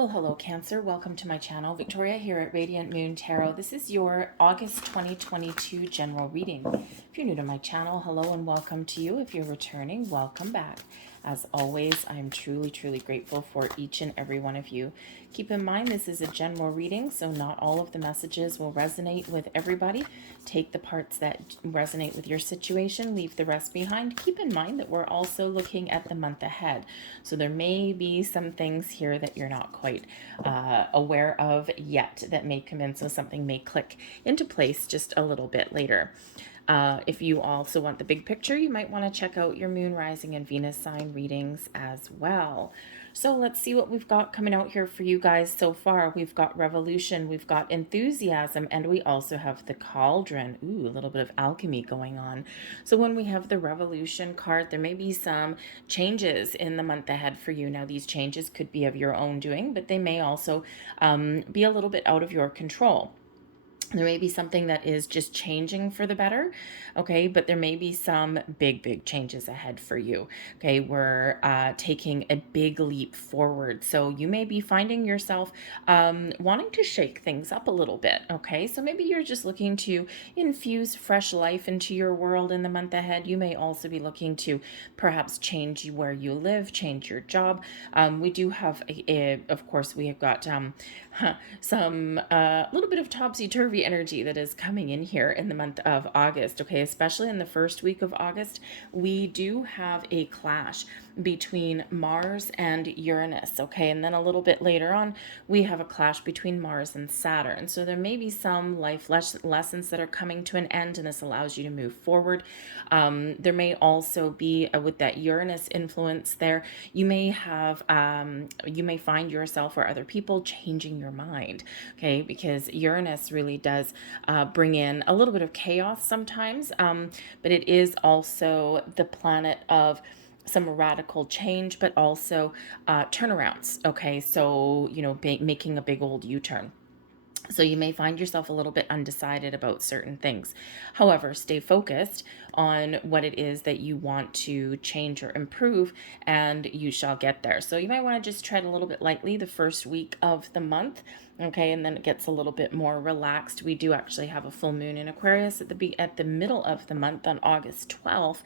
Well, hello, Cancer. Welcome to my channel. Victoria here at Radiant Moon Tarot. This is your August 2022 general reading. If you're new to my channel, hello and welcome to you. If you're returning, welcome back. As always, I'm truly grateful for each and every one of you. Keep in mind, this is a general reading, so not all of the messages will resonate with everybody. Take the parts that resonate with your situation, leave the rest behind. Keep in mind that we're also looking at the month ahead. So there may be some things here that you're not quite aware of yet that may come in, so something may click into place just a little bit later. If you also want the big picture, you might want to check out your moon, rising, and Venus sign readings as well. So let's see what we've got coming out here for you guys so far. We've got revolution, we've got enthusiasm, and we also have the cauldron. Ooh, a little bit of alchemy going on. So when we have the revolution card, there may be some changes in the month ahead for you. Now, these changes could be of your own doing, but they may also be a little bit out of your control. There may be something that is just changing for the better, okay? But there may be some big changes ahead for you, okay? We're taking a big leap forward. So you may be finding yourself wanting to shake things up a little bit, okay? So maybe you're just looking to infuse fresh life into your world in the month ahead. You may also be looking to perhaps change where you live, change your job. We do have, of course, we have got some little bit of topsy-turvy energy that is coming in here in the month of August, okay? Especially in the first week of August, we do have a clash between Mars and Uranus, okay? And then a little bit later on, we have a clash between Mars and Saturn. So there may be some life lessons that are coming to an end, and this allows you to move forward. There may also be, with that Uranus influence there, you may have, you may find yourself or other people changing your mind, okay? Because Uranus really does bring in a little bit of chaos sometimes, but it is also the planet of some radical change, but also turnarounds, okay? So, you know, making a big old U-turn. So you may find yourself a little bit undecided about certain things. However, stay focused on what it is that you want to change or improve, and you shall get there. So you might want to just tread a little bit lightly the first week of the month, okay, and then it gets a little bit more relaxed. We do actually have a full moon in Aquarius at the middle of the month on August 12th.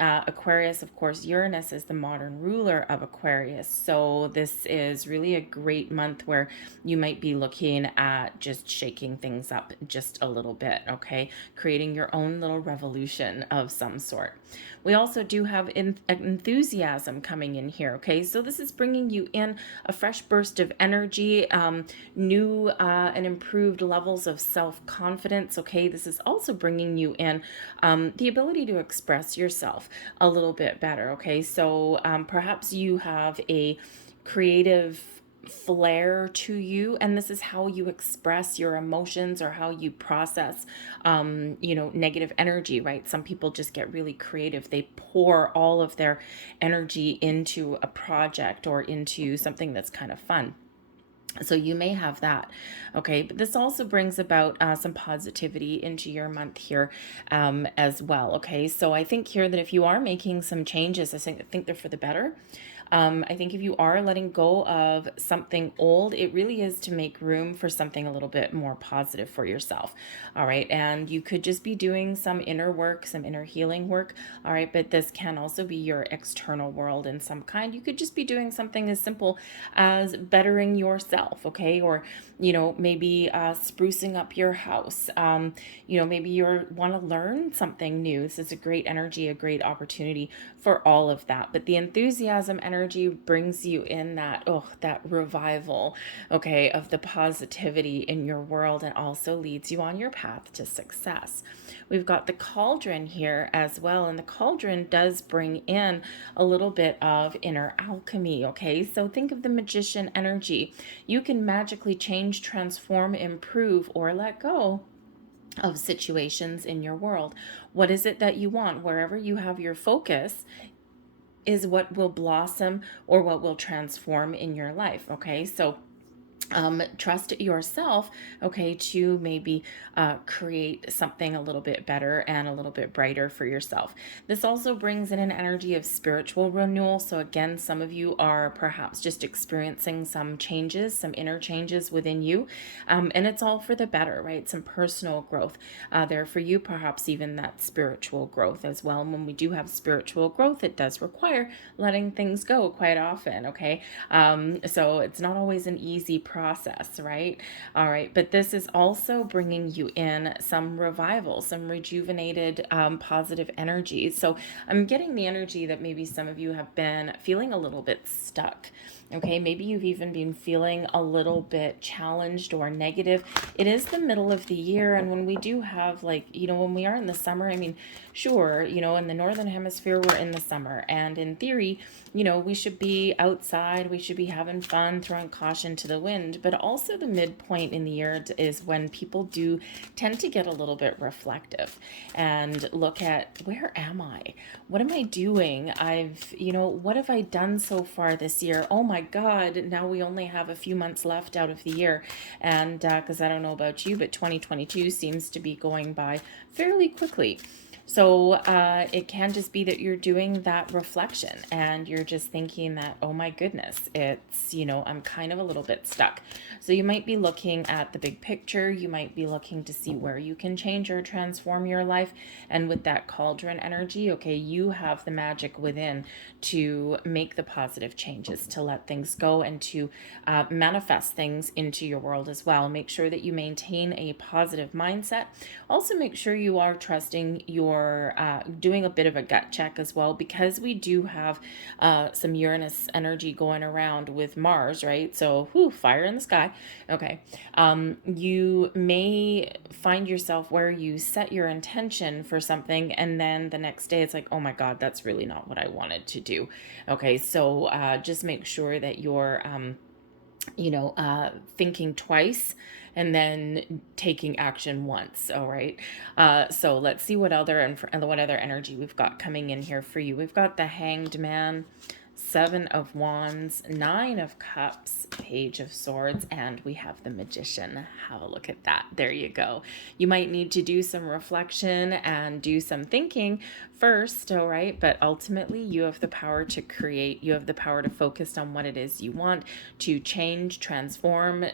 Aquarius, of course, Uranus is the modern ruler of Aquarius. So this is really a great month where you might be looking at just shaking things up just a little bit, okay? Creating your own little revolution of some sort. We also do have enthusiasm coming in here, okay? So this is bringing you in a fresh burst of energy, new and improved levels of self-confidence, okay? This is also bringing you in the ability to express yourself a little bit better, okay? So perhaps you have a creative flair to you, and this is how you express your emotions or how you process you know, negative energy, right? Some people just get really creative. They pour all of their energy into a project or into something that's kind of fun. So you may have that, okay? But this also brings about some positivity into your month here as well, okay? So I think here that if you are making some changes, I think they're for the better. I think if you are letting go of something old, it really is to make room for something a little bit more positive for yourself, all right? And you could just be doing some inner work, some inner healing work, all right? But this can also be your external world in some kind. You could just be doing something as simple as bettering yourself, okay? Or, you know, maybe sprucing up your house. You know, maybe you want to learn something new. This is a great energy, a great opportunity for all of that. But the enthusiasm energy brings you in that, that revival, okay, of the positivity in your world, and also leads you on your path to success. We've got the cauldron here as well, and the cauldron does bring in a little bit of inner alchemy, okay? So think of the magician energy. You can magically change, transform, improve, or let go of situations in your world. What is it that you want? Wherever you have your focus is what will blossom or what will transform in your life, okay? So trust yourself, okay, to maybe create something a little bit better and a little bit brighter for yourself. This also brings in an energy of spiritual renewal. So again, some of you are perhaps just experiencing some changes, some inner changes within you, and it's all for the better, right? Some personal growth there for you, perhaps even that spiritual growth as well. And when we do have spiritual growth, it does require letting things go quite often, okay? So it's not always an easy process, right? All right, but this is also bringing you in some revival, some rejuvenated, positive energy. So I'm getting the energy that maybe some of you have been feeling a little bit stuck. Okay, maybe you've even been feeling a little bit challenged or negative. It is the middle of the year, and when we do have, like, when we are in the summer, I mean, sure, in the northern hemisphere, we're in the summer, and in theory, we should be outside, we should be having fun, throwing caution to the wind, but also the midpoint in the year is when people do tend to get a little bit reflective and look at, where am I? What am I doing? What have I done so far this year? Oh my God, now we only have a few months left out of the year. And because I don't know about you, but 2022 seems to be going by fairly quickly. So it can just be that you're doing that reflection and you're just thinking that, oh my goodness, it's, I'm kind of a little bit stuck. So you might be looking at the big picture. You might be looking to see where you can change or transform your life. And with that cauldron energy, okay, you have the magic within to make the positive changes, to let things go and to manifest things into your world as well. Make sure that you maintain a positive mindset. Also make sure you are trusting your doing a bit of a gut check as well, because we do have some Uranus energy going around with Mars, right? So, fire in the sky. Okay. You may find yourself where you set your intention for something, and then the next day it's like, oh my God, that's really not what I wanted to do. Okay. So just make sure that you're, thinking twice and then taking action once. All right. So let's see what other energy we've got coming in here for you. We've got the Hanged Man, Seven of Wands, Nine of Cups, Page of Swords, and we have the Magician. Have a look at that. There you go. You might need to do some reflection and do some thinking first, all right? But ultimately, you have the power to create. You have the power to focus on what it is you want to change, transform,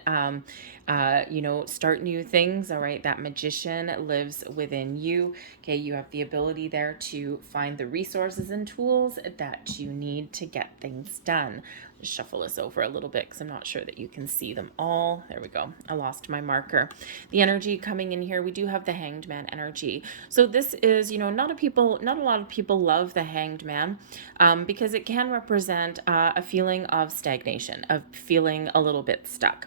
start new things, all right? That Magician lives within you. Okay, you have the ability there to find the resources and tools that you need to get things done. Just shuffle this over a little bit because I'm not sure that you can see them all. There we go. I lost my marker. The energy coming in here, we do have the Hanged Man energy. So this is, not a lot of people love the Hanged Man because it can represent a feeling of stagnation, of feeling a little bit stuck.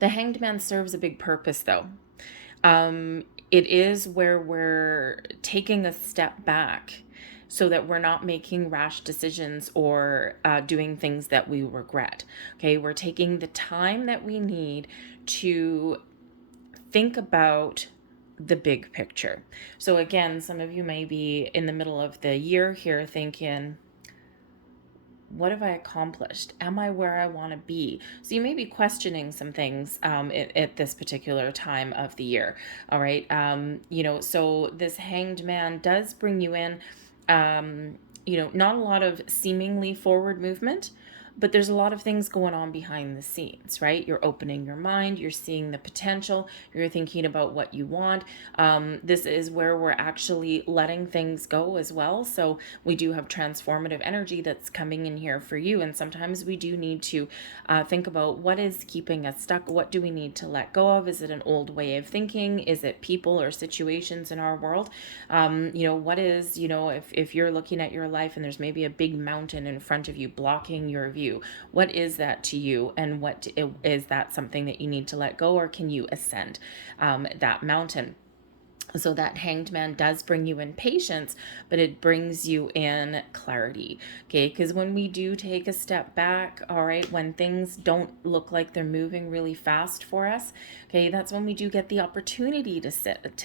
The Hanged Man serves a big purpose, though. It is where we're taking a step back so that we're not making rash decisions or doing things that we regret. Okay, we're taking the time that we need to think about the big picture. So again, some of you may be in the middle of the year here thinking, what have I accomplished? Am I where I want to be? So you may be questioning some things at this particular time of the year. All right. So this Hanged Man does bring you in, not a lot of seemingly forward movement, but there's a lot of things going on behind the scenes, right? You're opening your mind, you're seeing the potential, you're thinking about what you want. This is where we're actually letting things go as well. So we do have transformative energy that's coming in here for you. And sometimes we do need to think about what is keeping us stuck. What do we need to let go of? Is it an old way of thinking? Is it people or situations in our world? What is, if you're looking at your life and there's maybe a big mountain in front of you blocking your view, what is that to you, and what is that something that you need to let go, or can you ascend that mountain? So that Hanged Man does bring you in patience, but it brings you in clarity, okay? Because when we do take a step back, all right, when things don't look like they're moving really fast for us, okay, that's when we do get the opportunity to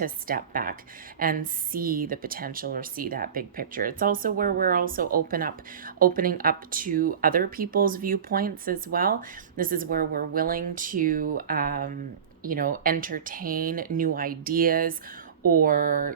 step back and see the potential or see that big picture. It's also where we're also opening up to other people's viewpoints as well. This is where we're willing to entertain new ideas, or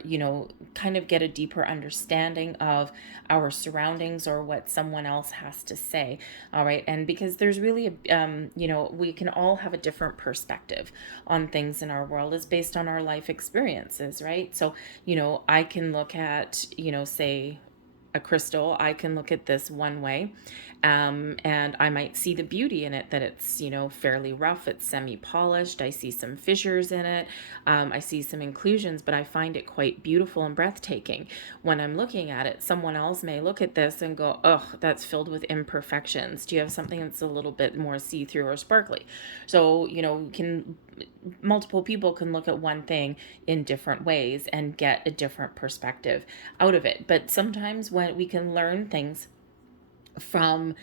kind of get a deeper understanding of our surroundings or what someone else has to say. All right, and because there's really we can all have a different perspective on things in our world is based on our life experiences, right? So I can look at say a crystal, I can look at this one way, and I might see the beauty in it, that it's fairly rough, it's semi-polished, I see some fissures in it, I see some inclusions, but I find it quite beautiful and breathtaking. When I'm looking at it, someone else may look at this and go, oh, that's filled with imperfections. Do you have something that's a little bit more see-through or sparkly? So multiple people can look at one thing in different ways and get a different perspective out of it. But sometimes when we can learn things from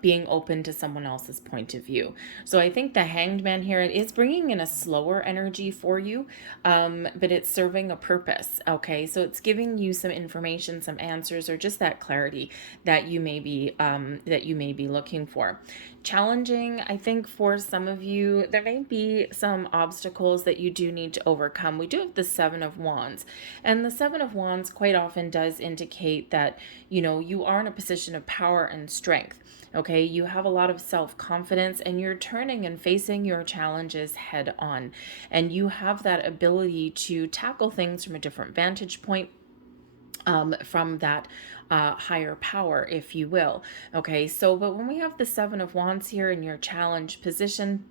being open to someone else's point of view. So I think the Hanged Man here, it is bringing in a slower energy for you, but it's serving a purpose. Okay, so it's giving you some information, some answers, or just that clarity that you may be looking for. Challenging, I think, for some of you, there may be some obstacles that you do need to overcome. We do have the Seven of Wands, and the Seven of Wands quite often does indicate that you are in a position of power and strength. Okay, you have a lot of self-confidence, and you're turning and facing your challenges head on, and you have that ability to tackle things from a different vantage point, from that higher power, if you will. Okay, so but when we have the Seven of Wands here in your challenge position,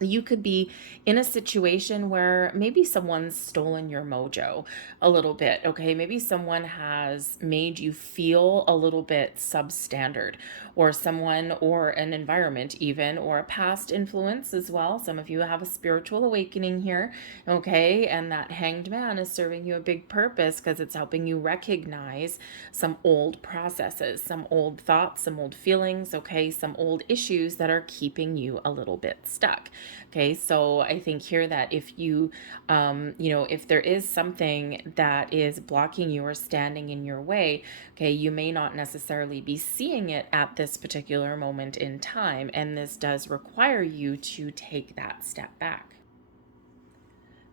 you could be in a situation where maybe someone's stolen your mojo a little bit. Okay, maybe someone has made you feel a little bit substandard, or someone or an environment even, or a past influence as well. Some of you have a spiritual awakening here, okay, and that Hanged Man is serving you a big purpose because it's helping you recognize some old processes, some old thoughts, some old feelings, okay, some old issues that are keeping you a little bit stuck. Okay, so I think here that if you, if there is something that is blocking you or standing in your way, okay, you may not necessarily be seeing it at this particular moment in time, and this does require you to take that step back.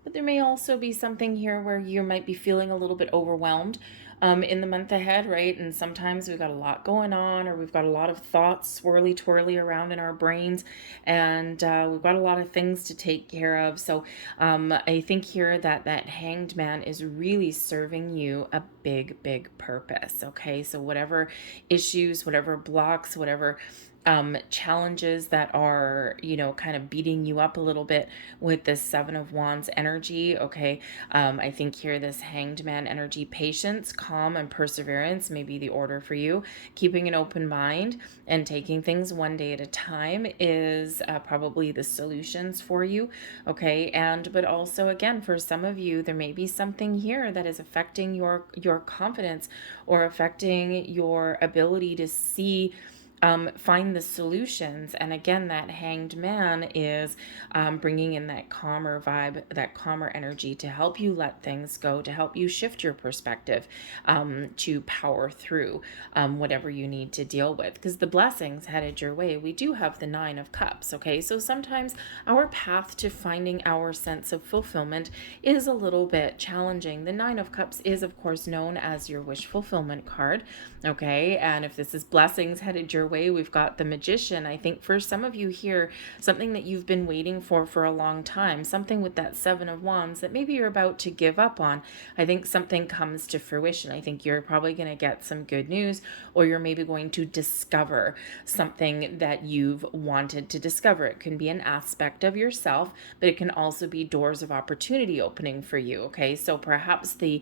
But there may also be something here where you might be feeling a little bit overwhelmed in the month ahead, right? And sometimes we've got a lot going on, or we've got a lot of thoughts swirly twirly around in our brains, and we've got a lot of things to take care of. So I think here that Hanged Man is really serving you a big, big purpose. Okay, so whatever issues, whatever blocks, whatever challenges that are kind of beating you up a little bit with this Seven of Wands energy, okay, I think here this Hanged Man energy, patience, calm, and perseverance may be the order for you. Keeping an open mind and taking things one day at a time is probably the solutions for you, okay. And but also, again, for some of you, there may be something here that is affecting your confidence, or affecting your ability to see, find the solutions. And again, that Hanged Man is bringing in that calmer vibe, that calmer energy, to help you let things go, to help you shift your perspective, to power through whatever you need to deal with. Because the blessings headed your way, we do have the Nine of Cups, okay? So sometimes our path to finding our sense of fulfillment is a little bit challenging. The Nine of Cups is, of course, known as your wish fulfillment card, okay? And if this is blessings headed your way, we've got the Magician. I think for some of you here, something that you've been waiting for a long time, something with that Seven of Wands that maybe you're about to give up on, I think something comes to fruition. I think you're probably going to get some good news, or you're maybe going to discover something that you've wanted to discover. It can be an aspect of yourself, but it can also be doors of opportunity opening for you, okay? So perhaps the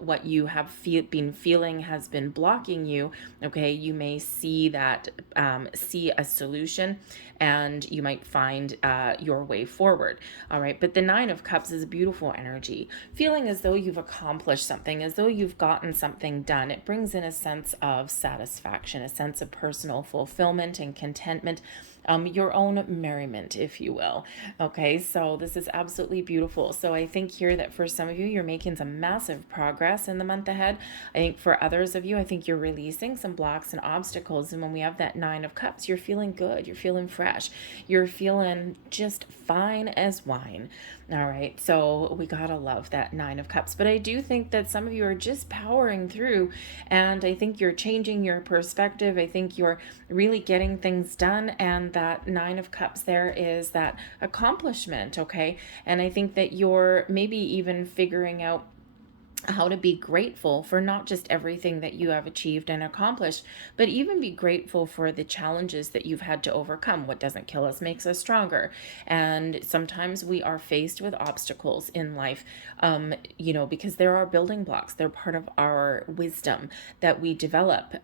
what you have been feeling has been blocking you, okay? You may see that that see a solution, and you might find your way forward. All right. But the Nine of Cups is a beautiful energy, feeling as though you've accomplished something, as though you've gotten something done. It brings in a sense of satisfaction, a sense of personal fulfillment and contentment, your own merriment, if you will. Okay, so this is absolutely beautiful. So I think here that for some of you, you're making some massive progress in the month ahead. I think for others of you, I think you're releasing some blocks and obstacles. And when we have that Nine of Cups, you're feeling good. You're feeling fresh. You're feeling just fine as wine. All right, so we gotta love that Nine of Cups. But I do think that some of you are just powering through, and I think you're changing your perspective. I think you're really getting things done, and that Nine of Cups there is that accomplishment, okay? And I think that you're maybe even figuring out how to be grateful for not just everything that you have achieved and accomplished, but even be grateful for the challenges that you've had to overcome. What doesn't kill us makes us stronger. And sometimes we are faced with obstacles in life, because there are building blocks. They're part of our wisdom that we develop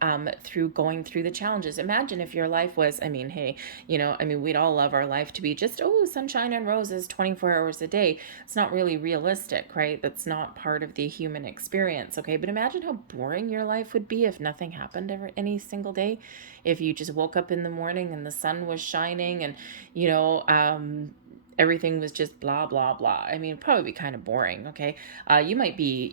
through going through the challenges. Imagine if your life was, we'd all love our life to be just, sunshine and roses 24 hours a day. It's not really realistic, right? That's not part of the human experience. Okay. But imagine how boring your life would be if nothing happened any single day. If you just woke up in the morning and the sun was shining and, everything was just blah, blah, blah. I mean, it'd probably be kind of boring. Okay. You might be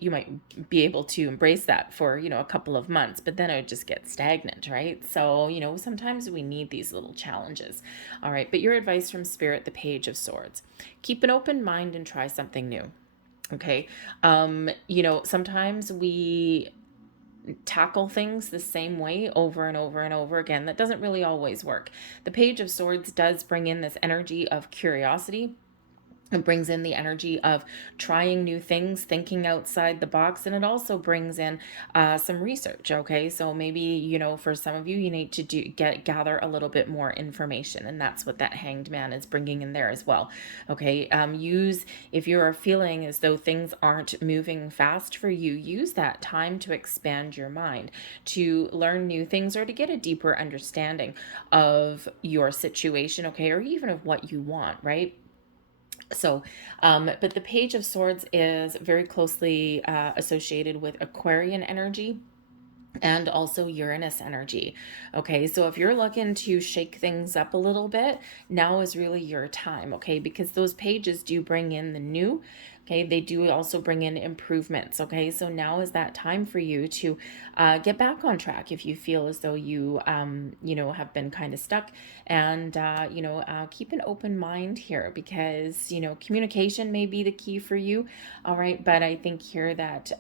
able to embrace that for, a couple of months, but then it would just get stagnant. Right. So, sometimes we need these little challenges. All right. But your advice from Spirit, the Page of Swords: keep an open mind and try something new. Okay. Sometimes we tackle things the same way over and over and over again. That doesn't really always work. The Page of Swords does bring in this energy of curiosity. It brings in the energy of trying new things, thinking outside the box, and it also brings in some research. Okay, so maybe for some of you, you need to gather a little bit more information, and that's what that Hanged Man is bringing in there as well. Okay, if you're feeling as though things aren't moving fast for you, use that time to expand your mind, to learn new things, or to get a deeper understanding of your situation. Okay, or even of what you want. Right. So, but the Page of Swords is very closely associated with Aquarian energy and also Uranus energy. Okay, so if you're looking to shake things up a little bit, now is really your time, okay? Because those pages do bring in the new. Okay, they do also bring in improvements. Okay, so now is that time for you to get back on track if you feel as though you, have been kind of stuck. And, keep an open mind here, because, communication may be the key for you. All right, but I think here that,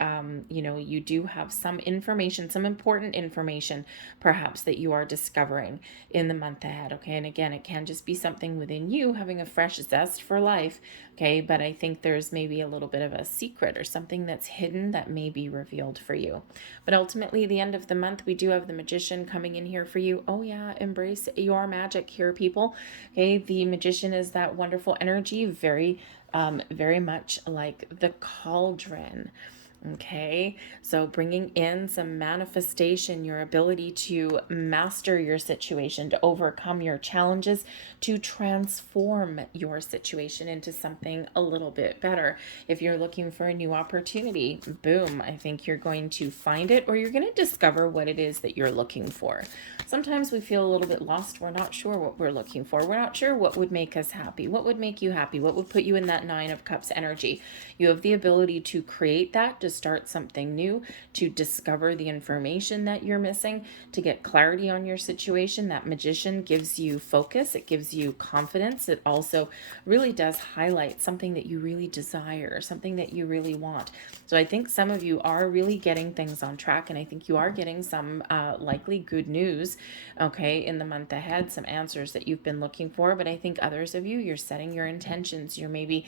you do have some information, some important information, perhaps, that you are discovering in the month ahead. Okay, and again, it can just be something within you having a fresh zest for life. Okay, but I think there's maybe a little bit of a secret or something that's hidden that may be revealed for you. But ultimately, the end of the month, we do have the Magician coming in here for you. Oh yeah, embrace your magic here, people. Okay, the Magician is that wonderful energy, very much like the cauldron. Okay, so bringing in some manifestation, your ability to master your situation, to overcome your challenges, to transform your situation into something a little bit better. If you're looking for a new opportunity, boom, I think you're going to find it, or you're going to discover what it is that you're looking for. Sometimes we feel a little bit lost. We're not sure what we're looking for. We're not sure what would make us happy. What would make you happy? What would put you in that Nine of Cups energy? You have the ability to create that, to start something new, to discover the information that you're missing, to get clarity on your situation. That Magician gives you focus. It gives you confidence. It also really does highlight something that you really desire, something that you really want. So I think some of you are really getting things on track, and I think you are getting some likely good news, okay, in the month ahead, some answers that you've been looking for. But I think others of you, you're setting your intentions. You're maybe,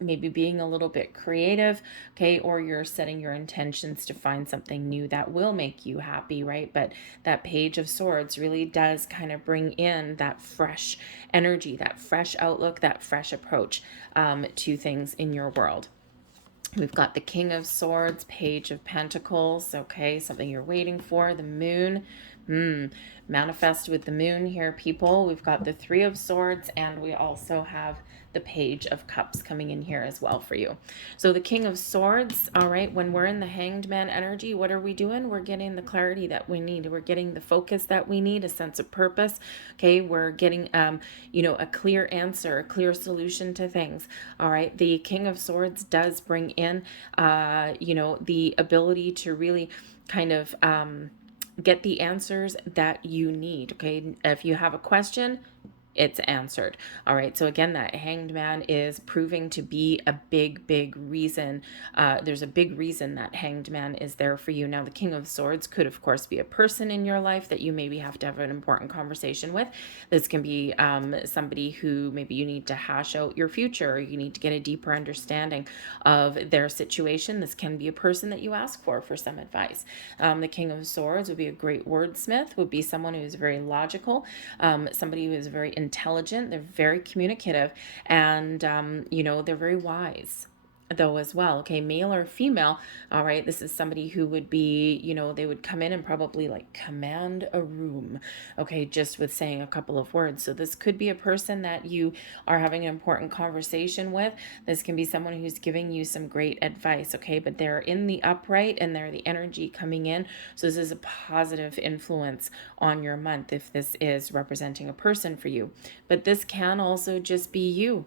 maybe being a little bit creative, okay, or you're setting your intentions to find something new that will make you happy, right? But that Page of Swords really does kind of bring in that fresh energy, that fresh outlook, that fresh approach to things in your world. We've got the King of Swords, Page of Pentacles, okay, something you're waiting for, the Moon. Manifest with the Moon here, people. We've got the Three of Swords, and we also have the Page of Cups coming in here as well for you. So the King of Swords, all right, when we're in the Hanged Man energy, what are we doing? We're getting the clarity that we need. We're getting the focus that we need, a sense of purpose, okay? We're getting, a clear answer, a clear solution to things, all right? The King of Swords does bring in, the ability to really kind of get the answers that you need, okay? If you have a question, it's answered. All right. So again, that Hanged Man is proving to be a big reason. There's a big reason that Hanged Man is there for you. Now, the King of Swords could, of course, be a person in your life that you maybe have to have an important conversation with. This can be somebody who maybe you need to hash out your future, or you need to get a deeper understanding of their situation. This can be a person that you ask for some advice. The King of Swords would be a great wordsmith, would be someone who is very logical, somebody who is very intelligent, they're very communicative, and they're very wise though as well, okay? Male or female, all right? This is somebody who would be, they would come in and probably like command a room, okay, just with saying a couple of words. So this could be a person that you are having an important conversation with. This can be someone who's giving you some great advice, okay? But they're in the upright and they're the energy coming in. So this is a positive influence on your month if this is representing a person for you. But this can also just be you.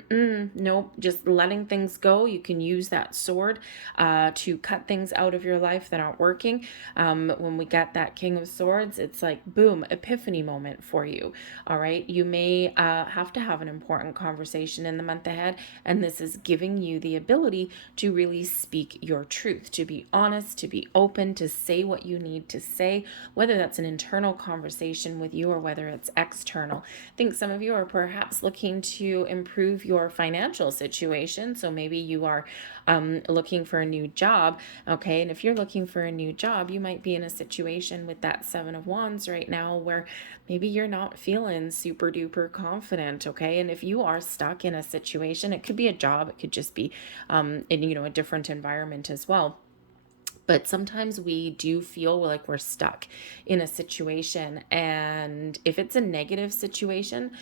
Nope, just letting things go. You can use that sword to cut things out of your life that aren't working. When we get that King of Swords, it's like, boom, epiphany moment for you. All right, you may have to have an important conversation in the month ahead, and this is giving you the ability to really speak your truth, to be honest, to be open, to say what you need to say, whether that's an internal conversation with you or whether it's external. I think some of you are perhaps looking to improve your financial situation. So maybe you are looking for a new job, okay? And if you're looking for a new job, you might be in a situation with that Seven of Wands right now where maybe you're not feeling super duper confident, okay? And if you are stuck in a situation, it could be a job, it could just be in a different environment as well. But sometimes we do feel like we're stuck in a situation, and if it's a negative situation,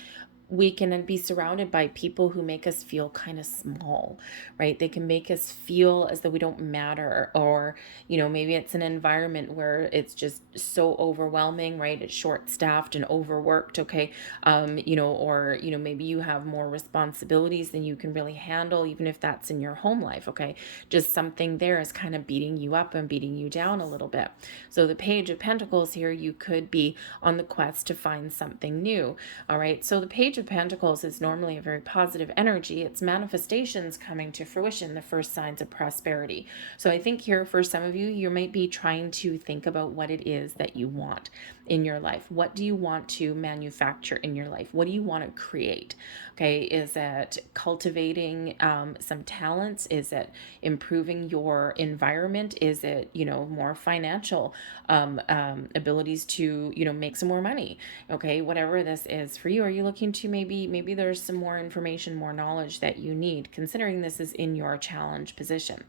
we can be surrounded by people who make us feel kind of small, right? They can make us feel as though we don't matter, or, maybe it's an environment where it's just so overwhelming, right? It's short-staffed and overworked, okay? Maybe you have more responsibilities than you can really handle, even if that's in your home life, okay? Just something there is kind of beating you up and beating you down a little bit. So the Page of Pentacles here, you could be on the quest to find something new, all right? So the Page of Pentacles is normally a very positive energy. It's manifestations coming to fruition, the first signs of prosperity. So I think here for some of you, you might be trying to think about what it is that you want in your life. What do you want to manufacture in your life? What do you want to create? Okay, is it cultivating some talents? Is it improving your environment? Is it, more financial abilities to, make some more money? Okay, whatever this is for you. Are you looking to maybe there's some more information, more knowledge that you need, considering this is in your challenge position?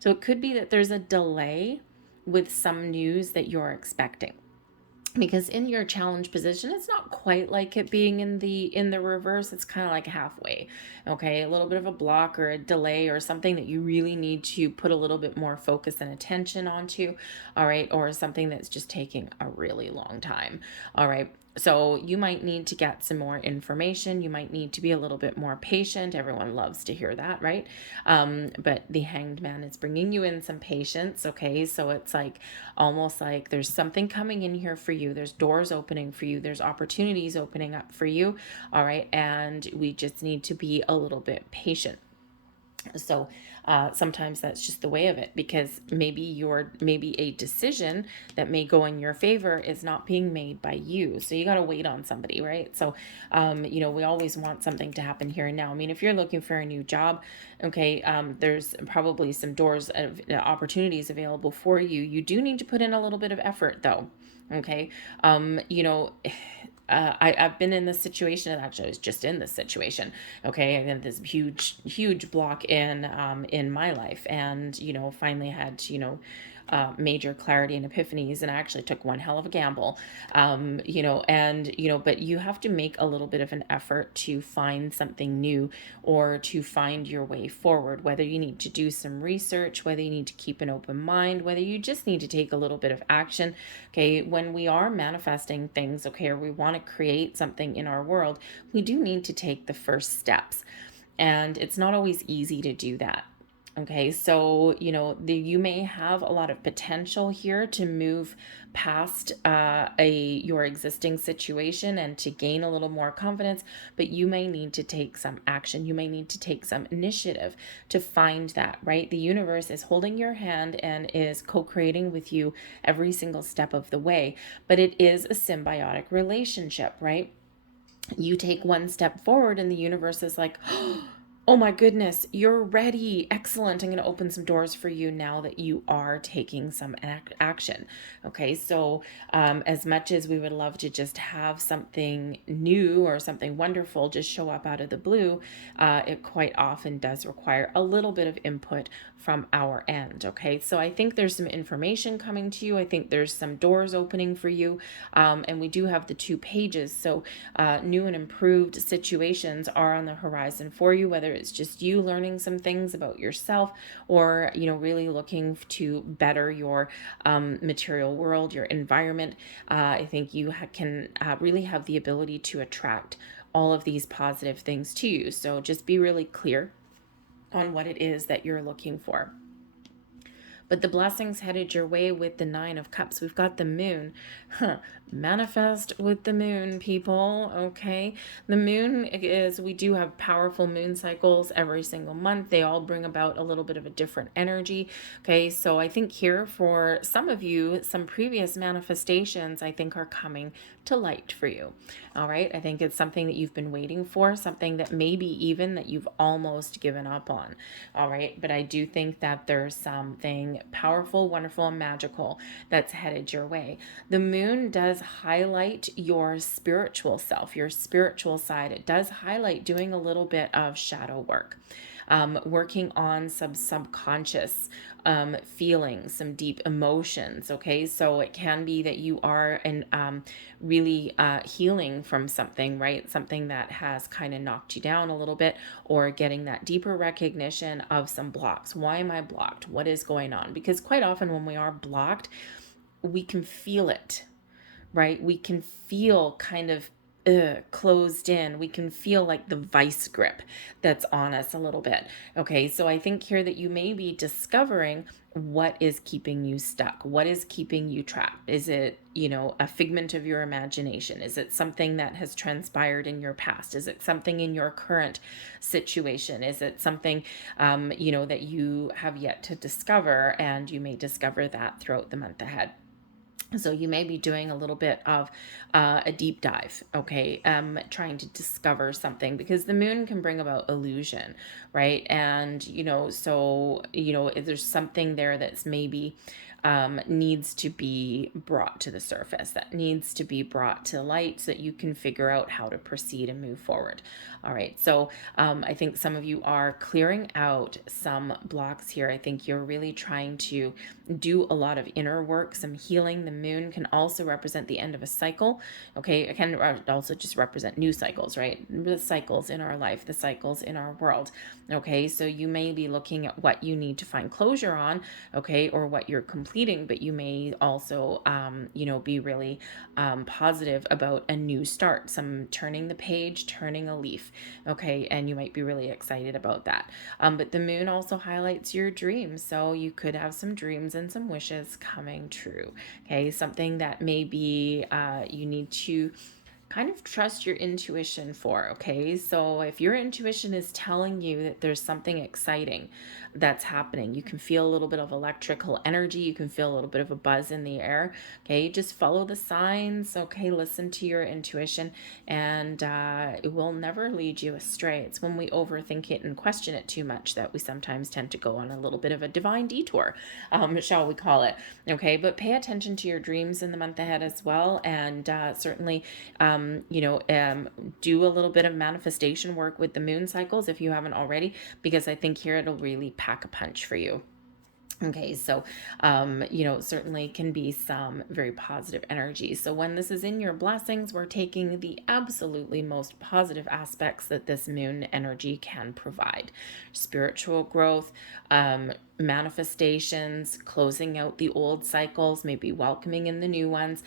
So it could be that there's a delay with some news that you're expecting, because in your challenge position, it's not quite like it being in the reverse. It's kind of like halfway, okay? A little bit of a block or a delay or something that you really need to put a little bit more focus and attention onto, all right? Or something that's just taking a really long time, all right? So you might need to get some more information. You might need to be a little bit more patient. Everyone loves to hear that, right? But the Hanged Man is bringing you in some patience, okay? So it's like almost like there's something coming in here for you. There's doors opening for you. There's opportunities opening up for you, all right? And we just need to be a little bit patient. So sometimes that's just the way of it, because maybe a decision that may go in your favor is not being made by you. So you got to wait on somebody, right? So, we always want something to happen here and now. I mean, if you're looking for a new job, okay, there's probably some doors of opportunities available for you. You do need to put in a little bit of effort though. Okay. I've been in this situation, and actually I was just in this situation. Okay. I had this huge block in my life, and, finally had, major clarity and epiphanies, and I actually took one hell of a gamble. But you have to make a little bit of an effort to find something new, or to find your way forward, whether you need to do some research, whether you need to keep an open mind, whether you just need to take a little bit of action. Okay. When we are manifesting things, okay, or we want to create something in our world, we do need to take the first steps. And it's not always easy to do that. Okay, so you may have a lot of potential here to move past your existing situation and to gain a little more confidence, but you may need to take some action. You may need to take some initiative to find that, right? The universe is holding your hand and is co-creating with you every single step of the way, but it is a symbiotic relationship, right? You take one step forward and the universe is like, oh my goodness, you're ready. Excellent. I'm going to open some doors for you now that you are taking some action. Okay, so as much as we would love to just have something new or something wonderful just show up out of the blue, it quite often does require a little bit of input from our end. Okay, so I think there's some information coming to you. I think there's some doors opening for you. And we do have the 2 pages. So new and improved situations are on the horizon for you, whether it's just you learning some things about yourself, or really looking to better your material world, your environment. I think you can really have the ability to attract all of these positive things to you. So just be really clear on what it is that you're looking for. But the blessings headed your way with the 9 of Cups. We've got the moon. Manifest with the moon, people. Okay. The moon we do have powerful moon cycles every single month. They all bring about a little bit of a different energy. Okay. So I think here for some of you, some previous manifestations, I think, are coming to light for you. All right. I think it's something that you've been waiting for, something that maybe even that you've almost given up on. All right. But I do think that there's something powerful, wonderful, and magical that's headed your way. The moon does highlight your spiritual self, your spiritual side. It does highlight doing a little bit of shadow work. Working on some subconscious feelings, some deep emotions. Okay, so it can be that you are really healing from something, right? Something that has kind of knocked you down a little bit, or getting that deeper recognition of some blocks. Why am I blocked? What is going on? Because quite often when we are blocked, we can feel it, right? We can feel kind of closed in. We can feel like the vice grip that's on us a little bit. Okay, so I think here that you may be discovering what is keeping you stuck. What is keeping you trapped? Is it, a figment of your imagination? Is it something that has transpired in your past? Is it something in your current situation? Is it something, that you have yet to discover, and you may discover that throughout the month ahead? So you may be doing a little bit of a deep dive, okay, trying to discover something, because the moon can bring about illusion, right? And, there's something there that's maybe needs to be brought to the surface, that needs to be brought to light, so that you can figure out how to proceed and move forward. All right, so I think some of you are clearing out some blocks here. I think you're really trying to do a lot of inner work, some healing. The moon can also represent the end of a cycle. Okay, it can also just represent new cycles, right? The cycles in our life, the cycles in our world. Okay, so you may be looking at what you need to find closure on, okay, or what you're completing, but you may also, be really positive about a new start, some turning the page, turning a leaf, okay, and you might be really excited about that. But the moon also highlights your dreams, so you could have some dreams and some wishes coming true, okay, something that maybe you need to kind of trust your intuition for, okay? So if your intuition is telling you that there's something exciting that's happening, you can feel a little bit of electrical energy, you can feel a little bit of a buzz in the air, okay? Just follow the signs, okay? Listen to your intuition, and it will never lead you astray. It's when we overthink it and question it too much that we sometimes tend to go on a little bit of a divine detour, shall we call it, okay? But pay attention to your dreams in the month ahead as well, and certainly do a little bit of manifestation work with the moon cycles if you haven't already, because I think here it'll really pack a punch for you. Okay, so, certainly can be some very positive energy. So when this is in your blessings, we're taking the absolutely most positive aspects that this moon energy can provide. Spiritual growth, manifestations, closing out the old cycles, maybe welcoming in the new ones,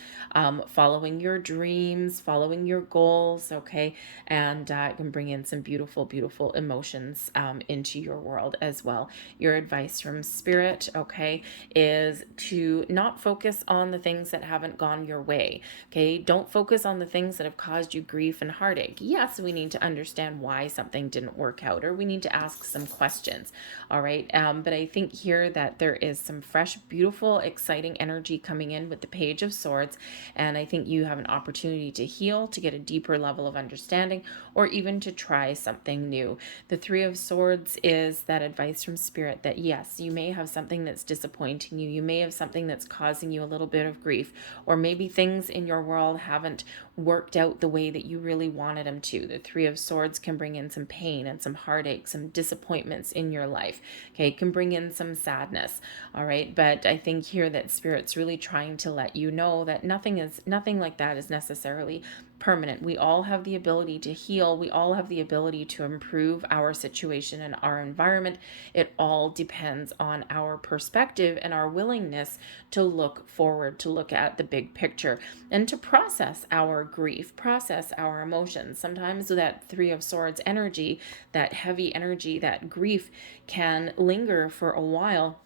following your dreams, following your goals, okay? And it can bring in some beautiful, beautiful emotions into your world as well. Your advice from Spirit, okay, is to not focus on the things that haven't gone your way, okay? Don't focus on the things that have caused you grief and heartache. Yes, we need to understand why something didn't work out, or we need to ask some questions, all right? But I think here that there is some fresh, beautiful, exciting energy coming in with the Page of Swords, and I think you have an opportunity to heal, to get a deeper level of understanding, or even to try something new. The Three of Swords is that advice from Spirit that yes, you may have something that's disappointing you. You may have something that's causing you a little bit of grief, or maybe things in your world haven't worked out the way that you really wanted them to. The Three of Swords can bring in some pain and some heartache, some disappointments in your life. Okay, it can bring in some sadness. All right, but I think here that Spirit's really trying to let you know that nothing like that is necessarily permanent. We all have the ability to heal. We all have the ability to improve our situation and our environment. It all depends on our perspective and our willingness to look forward, to look at the big picture, and to process our grief, process our emotions. Sometimes that Three of Swords energy, that heavy energy, that grief can linger for a while,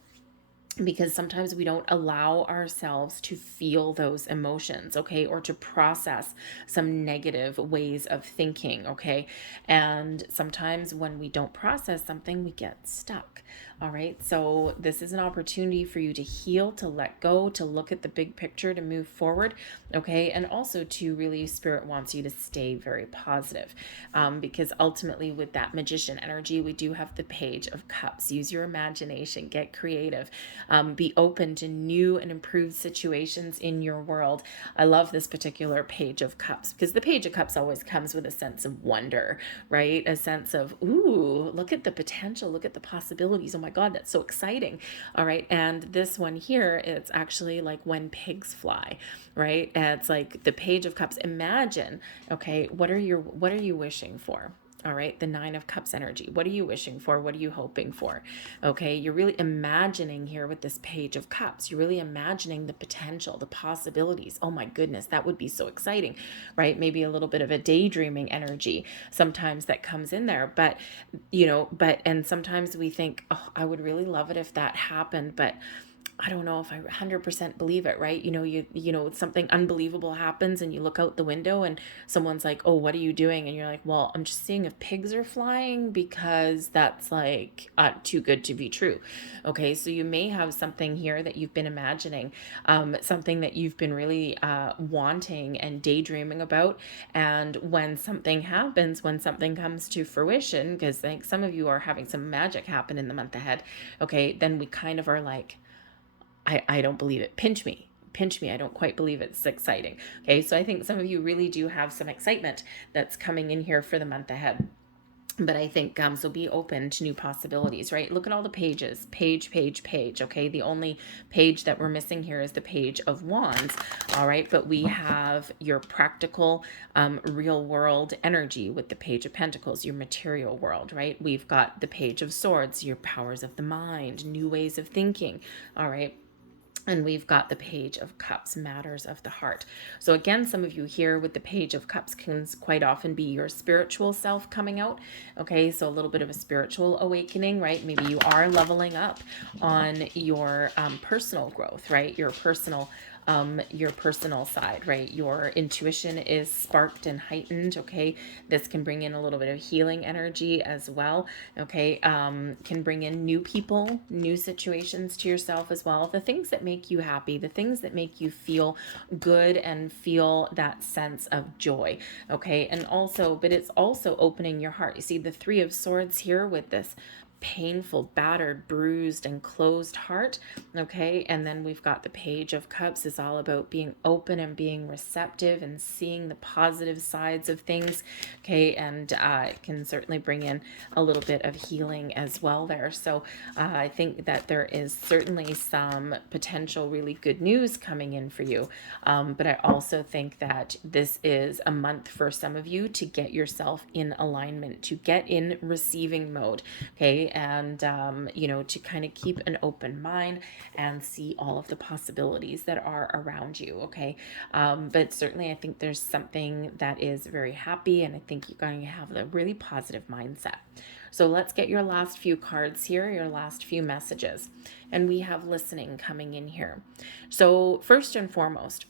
because sometimes we don't allow ourselves to feel those emotions, okay, or to process some negative ways of thinking, okay? And sometimes when we don't process something, we get stuck, all right? So this is an opportunity for you to heal, to let go, to look at the big picture, to move forward, okay? And also to really, Spirit wants you to stay very positive, because ultimately with that Magician energy, we do have the Page of Cups. Use your imagination, get creative. Be open to new and improved situations in your world. I love this particular Page of Cups because the Page of Cups always comes with a sense of wonder, right? A sense of, ooh, look at the potential, look at the possibilities. Oh my God, that's so exciting. All right. And this one here, it's actually like when pigs fly, right? And it's like the Page of Cups. Imagine, okay, what are you wishing for? All right, the Nine of Cups energy. What are you wishing for? What are you hoping for? Okay, you're really imagining here with this Page of Cups. You're really imagining the potential, the possibilities. Oh my goodness, that would be so exciting, right? Maybe a little bit of a daydreaming energy sometimes that comes in there. But, and sometimes we think, oh, I would really love it if that happened, but I don't know if I 100% believe it, right? Something unbelievable happens and you look out the window and someone's like, oh, what are you doing? And you're like, well, I'm just seeing if pigs are flying because that's like too good to be true. Okay, so you may have something here that you've been imagining, something that you've been really wanting and daydreaming about. And when something happens, when something comes to fruition, because like some of you are having some magic happen in the month ahead, okay, then we kind of are like, I don't believe it. Pinch me. I don't quite believe it's exciting. Okay, so I think some of you really do have some excitement that's coming in here for the month ahead. But I think, so be open to new possibilities, right? Look at all the pages, page, okay? The only page that we're missing here is the Page of Wands, all right? But we have your practical, real world energy with the Page of Pentacles, your material world, right? We've got the Page of Swords, your powers of the mind, new ways of thinking, all right? And we've got the Page of Cups, matters of the heart. So again, some of you here with the Page of Cups can quite often be your spiritual self coming out. Okay, so a little bit of a spiritual awakening, right? Maybe you are leveling up on your personal growth, right? Your personal side, right? Your intuition is sparked and heightened, okay? This can bring in a little bit of healing energy as well, okay? Can bring in new people, new situations to yourself as well. The things that make you happy, the things that make you feel good and feel that sense of joy, okay? And also, but it's also opening your heart. You see the Three of Swords here with this painful, battered, bruised, and closed heart. Okay. And then we've got the Page of Cups. It's all about being open and being receptive and seeing the positive sides of things. Okay. And it can certainly bring in a little bit of healing as well there. So I think that there is certainly some potential really good news coming in for you. But I also think that this is a month for some of you to get yourself in alignment, to get in receiving mode. Okay. And, to kind of keep an open mind and see all of the possibilities that are around you. Okay. But certainly I think there's something that is very happy, and I think you're going to have a really positive mindset. So let's get your last few cards here, your last few messages. And we have listening coming in here. So first and foremost,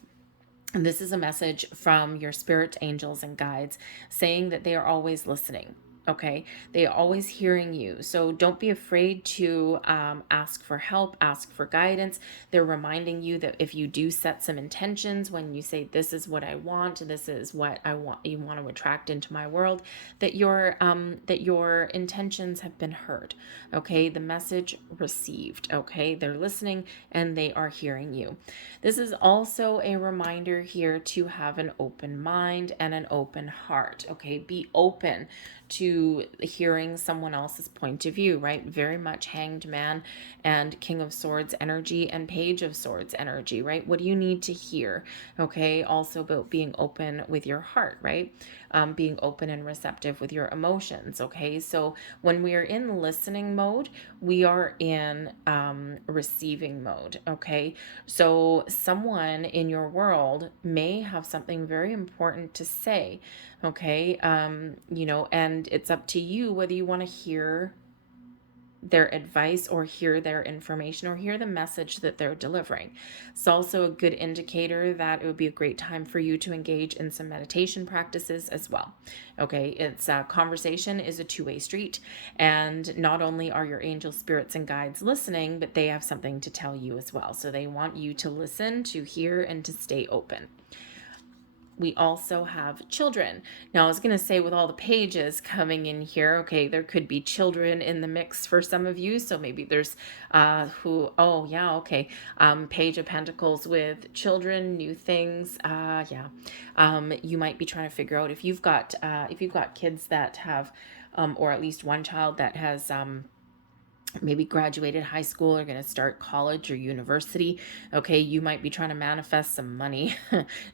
and this is a message from your spirit angels and guides saying that they are always listening. Okay, they are always hearing you. So don't be afraid to ask for help, ask for guidance. They're reminding you that if you do set some intentions, when you say, this is what I want, this is what I want, you want to attract into my world, that your intentions have been heard. Okay, the message received. Okay, they're listening and they are hearing you. This is also a reminder here to have an open mind and an open heart. Okay, be open to hearing someone else's point of view, right? Very much Hanged Man and King of Swords energy and Page of Swords energy, right? What do you need to hear? Okay, also about being open with your heart, right? Being open and receptive with your emotions. Okay, so when we are in listening mode, we are in receiving mode. Okay, so someone in your world may have something very important to say. Okay, and it's up to you whether you want to hear their advice or hear their information or hear the message that they're delivering. It's also a good indicator that it would be a great time for you to engage in some meditation practices as well. Okay, it's conversation is a two-way street, and not only are your angel spirits and guides listening, but they have something to tell you as well. So they want you to listen, to hear, and to stay open. We also have children. Now, I was going to say with all the pages coming in here, okay, there could be children in the mix for some of you. So maybe there's Page of Pentacles with children, new things. You might be trying to figure out if you've got kids that have, or at least one child that has, maybe graduated high school or going to start college or university. Okay, you might be trying to manifest some money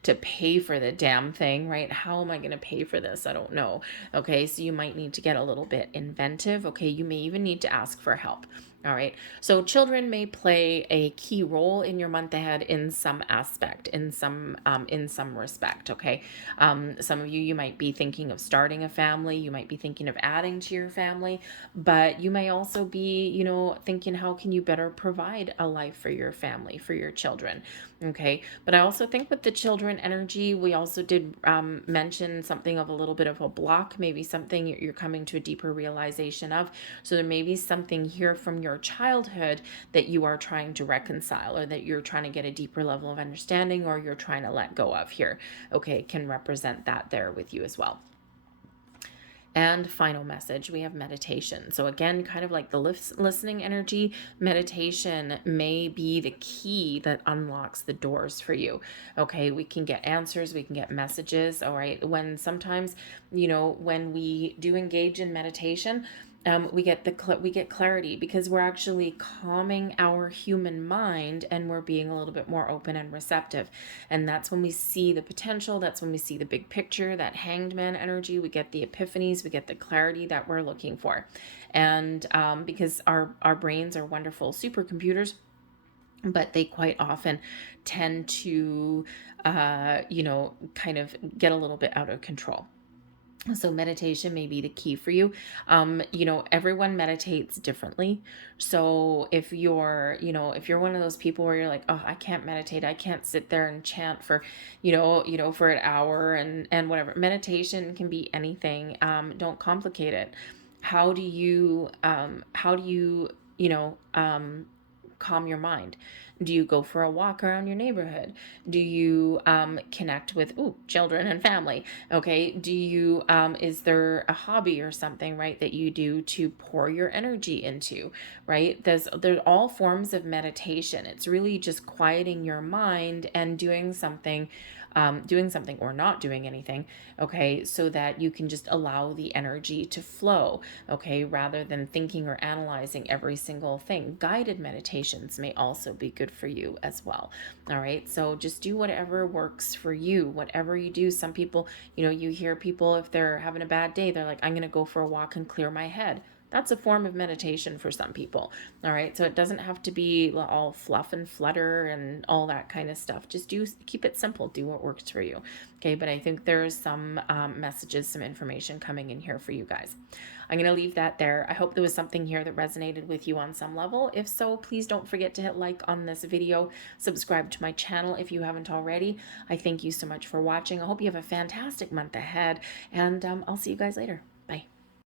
to pay for the damn thing, right? How am I going to pay for this? I don't know. Okay, so you might need to get a little bit inventive. Okay, you may even need to ask for help. All right, so children may play a key role in your month ahead in some aspect, in some respect. Okay, some of you might be thinking of starting a family, you might be thinking of adding to your family, but you may also be, thinking how can you better provide a life for your family, for your children. Okay, but I also think with the children energy, we also did mention something of a little bit of a block, maybe something you're coming to a deeper realization of. So there may be something here from your childhood that you are trying to reconcile, or that you're trying to get a deeper level of understanding, or you're trying to let go of here. Okay, can represent that there with you as well. And final message, we have meditation. So again, kind of like the listening energy, meditation may be the key that unlocks the doors for you. Okay, we can get answers, we can get messages. All right, when sometimes, when we do engage in meditation, we get clarity because we're actually calming our human mind and we're being a little bit more open and receptive. And that's when we see the potential. That's when we see the big picture, that Hanged Man energy. We get the epiphanies, we get the clarity that we're looking for. And because our brains are wonderful supercomputers, but they quite often tend to, kind of get a little bit out of control. So meditation may be the key for you. Everyone meditates differently. So if you're one of those people where you're like, oh, I can't meditate, I can't sit there and chant for, for an hour and whatever. Meditation can be anything. Don't complicate it. How do you calm your mind? Do you go for a walk around your neighborhood? Do you connect with children and family? Okay. Do you is there a hobby or something, right, that you do to pour your energy into, right? There's all forms of meditation. It's really just quieting your mind and doing something or not doing anything, okay, so that you can just allow the energy to flow, okay, rather than thinking or analyzing every single thing. Guided meditations may also be good for you as well. All right, so just do whatever works for you, whatever you do. Some people, you hear people, if they're having a bad day, they're like, I'm going to go for a walk and clear my head. That's a form of meditation for some people. All right. So it doesn't have to be all fluff and flutter and all that kind of stuff. Just keep it simple. Do what works for you. Okay. But I think there's some messages, some information coming in here for you guys. I'm going to leave that there. I hope there was something here that resonated with you on some level. If so, please don't forget to hit like on this video. Subscribe to my channel if you haven't already. I thank you so much for watching. I hope you have a fantastic month ahead, and I'll see you guys later.